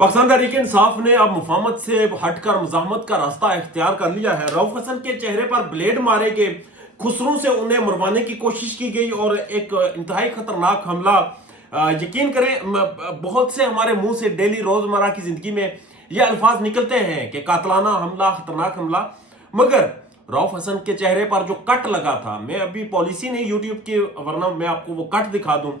पाकिस्तान तहरीक इंसाफ ने अब मुफाहमत से हटकर मुजाहमत का रास्ता इख्तियार कर लिया है। रऊफ हसन के चेहरे पर ब्लेड मारे गए, खुसरू से उन्हें मरवाने की कोशिश की गई और एक इंतहाई खतरनाक हमला। यकीन करें, बहुत से हमारे मुंह से डेली रोजमर्रा की जिंदगी में ये अल्फाज निकलते हैं कि कातलाना हमला, खतरनाक हमला, मगर रऊफ हसन के चेहरे पर जो कट लगा था, मैं अभी पॉलिसी नहीं यूट्यूब की, वरना मैं आपको वो कट दिखा दूं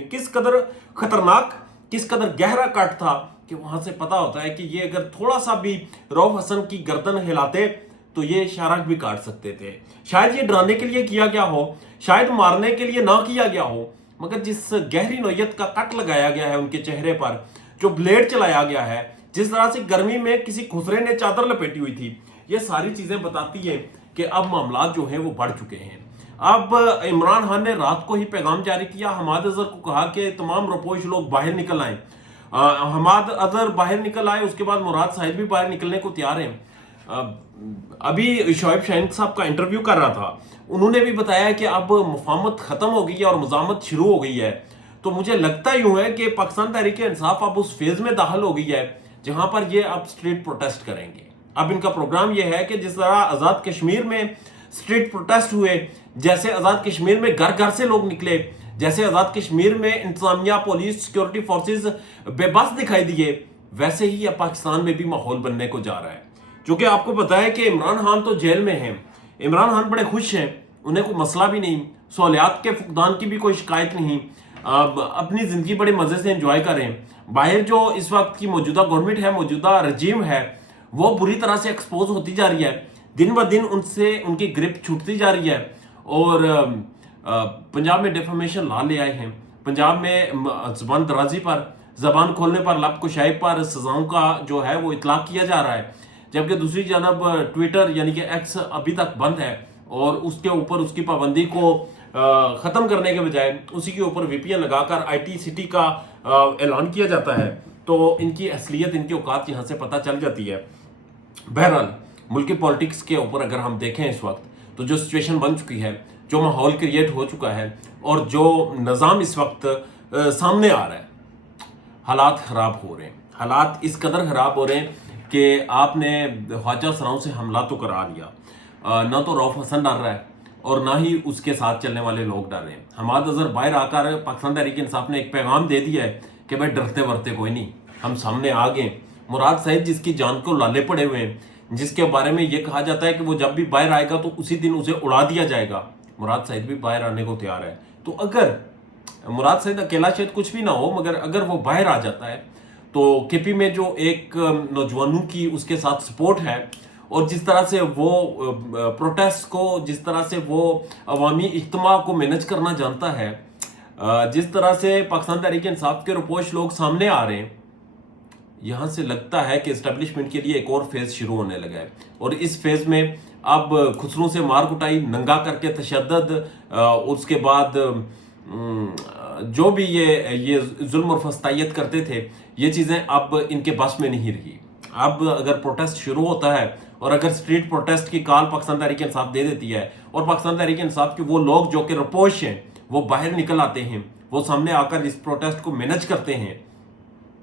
किस कदर खतरनाक, किस कदर गहरा कट था कि वहां से पता होता है कि ये अगर थोड़ा सा भी रऊफ हसन की गर्दन हिलाते तो ये शारक भी काट सकते थे। शायद ये डराने के लिए किया गया हो, शायद मारने के लिए ना किया गया हो, मगर जिस गहरी नोयत का कट लगाया गया है उनके चेहरे पर, जो ब्लेड चलाया गया है, जिस तरह से गर्मी में किसी खुसरे ने चादर लपेटी हुई थी, ये सारी चीजें बताती है कि अब मामला जो है वो बढ़ चुके हैं। अब इमरान खान ने रात को ही पैगाम जारी किया, हमाद अजहर को कहा कि तमाम रपोश लोग बाहर निकल आए। हमाद अजहर बाहर निकल आए, उसके बाद मुराद साहिब भी बाहर निकलने को तैयार हैं। अभी शोएब शाहीन साहब का इंटरव्यू कर रहा था, उन्होंने भी बताया कि अब मुफाहमत खत्म हो गई है और मुजामत शुरू हो गई है। तो मुझे लगता यूं है कि पाकिस्तान तहरीक इंसाफ अब उस फेज में दाखिल हो गई है जहां पर ये अब स्ट्रीट प्रोटेस्ट करेंगे। अब इनका प्रोग्राम यह है कि जिस तरह आजाद कश्मीर में स्ट्रीट प्रोटेस्ट हुए, जैसे आजाद कश्मीर में घर घर से लोग निकले, जैसे आजाद कश्मीर में इंतजामिया, पुलिस, सिक्योरिटी फोर्सेस बेबस दिखाई दिए, वैसे ही अब पाकिस्तान में भी माहौल बनने को जा रहा है। क्योंकि आपको पता है कि इमरान खान तो जेल में हैं, इमरान खान बड़े खुश हैं, उन्हें कोई मसला भी नहीं, सहूलियात के फुकदान की भी कोई शिकायत नहीं, अपनी जिंदगी बड़े मजे से एंजॉय करें। बाहर जो इस वक्त की मौजूदा गवर्नमेंट है, मौजूदा रजीम है, वो बुरी तरह से एक्सपोज होती जा रही है, दिन ब दिन उनसे उनकी ग्रिप छूटती जा रही है। और पंजाब में डेफामेशन लॉ ले आए हैं, पंजाब में जबान दराजी पर, जबान खोलने पर, लब कुशाई पर सजाओं का जो है वो इतलाक किया जा रहा है, जबकि दूसरी जानब ट्विटर यानी कि एक्स अभी तक बंद है और उसके ऊपर उसकी पाबंदी को ख़त्म करने के बजाय उसी के ऊपर वीपीएन लगाकर IT सिटी का ऐलान किया जाता है। तो इनकी असलियत, इनकी औकात यहाँ से पता चल जाती है। बहरहाल मुल्क की पॉलिटिक्स के ऊपर अगर हम देखें इस वक्त, तो जो सिचुएशन बन चुकी है, जो माहौल क्रिएट हो चुका है और जो निज़ाम इस वक्त सामने आ रहा है, हालात ख़राब हो रहे हैं। हालात इस कदर ख़राब हो रहे हैं कि आपने ख्वाजा सराओं से हमला तो करा लिया, ना तो रऊफ हसन डर रहा है और ना ही उसके साथ चलने वाले लोग डर रहे हैं। हमाद अजहर बाहर आकर पाकिस्तान तहरीक इंसाफ ने एक पैगाम दे दिया है कि भाई डरते वरते कोई नहीं, हम सामने आ गए। मुराद साहिब जिसकी जान को लाले पड़े हुए हैं, जिसके बारे में ये कहा जाता है कि वो जब भी बाहर आएगा तो उसी दिन उसे उड़ा दिया जाएगा, मुराद साहिब भी बाहर आने को तैयार है। तो अगर मुराद साहिब अकेला शायद कुछ भी ना हो, मगर अगर वो बाहर आ जाता है तो केपी में जो एक नौजवानों की उसके साथ सपोर्ट है और जिस तरह से वो प्रोटेस्ट को, जिस तरह से वो अवामी इज्तिमा को मैनेज करना जानता है, जिस तरह से पाकिस्तान तहरीक इंसाफ के रुपोश लोग सामने आ रहे हैं, यहाँ से लगता है कि एस्टेब्लिशमेंट के लिए एक और फेज शुरू होने लगा है। और इस फेज में अब खुसरों से मार कुटाई, नंगा करके तशद्दुद, उसके बाद जो भी ये जुल्म और फस्तायत करते थे, ये चीज़ें अब इनके बस में नहीं रही। अब अगर प्रोटेस्ट शुरू होता है और अगर स्ट्रीट प्रोटेस्ट की कॉल पाकिस्तान तहरीक इंसाफ दे देती है और पाकिस्तान तहरीक इंसाफ के वो लोग जो कि रपोश हैं वो बाहर निकल आते हैं, वो सामने आकर इस प्रोटेस्ट को मैनेज करते हैं,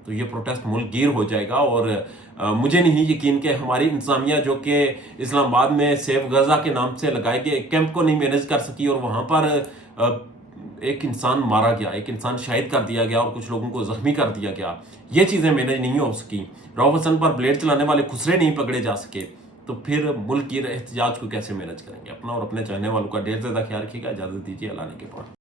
तो ये प्रोटेस्ट मुल्क गिर हो जाएगा। और मुझे नहीं यकीन कि हमारी इंतजामिया जो कि इस्लामाबाद में सेफ गजा के नाम से लगाए गए कैंप को नहीं मैनेज कर सकी और वहाँ पर एक इंसान मारा गया, एक इंसान शहीद कर दिया गया और कुछ लोगों को जख्मी कर दिया गया, ये चीज़ें मैनेज नहीं हो सकी, रऊफ हसन पर ब्लेड चलाने वाले खुसरे नहीं पकड़े जा सके, तो फिर मुल्क की एहतजाज को कैसे मैनेज करेंगे। अपना और अपने चाहने वालों का ढेर ज़्यादा ख्याल रखिएगा। इजाज़त दीजिए, अल्लाह ने के पास।